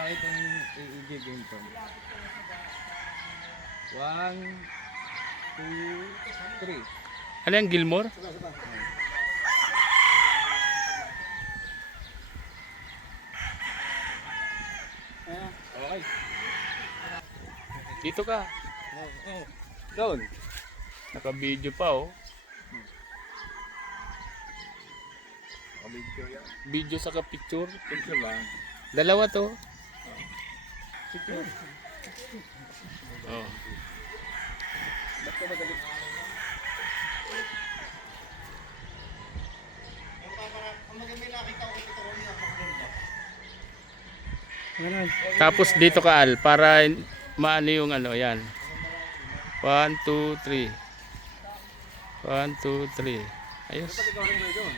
Para itong i-game to. 1, 2, 3. Ano yung Gilmore? Okay. Dito ka. Doon. Naka-video pa oh. Video yan. Video sa picture. Picture lang. Dalawa to. Picture. Oh. Ba't ka madali? Tapos dito ka Al para maano yung ano yan. 1, 2, 3. 1, 2, 3. Ayos. Ikaw rin doon.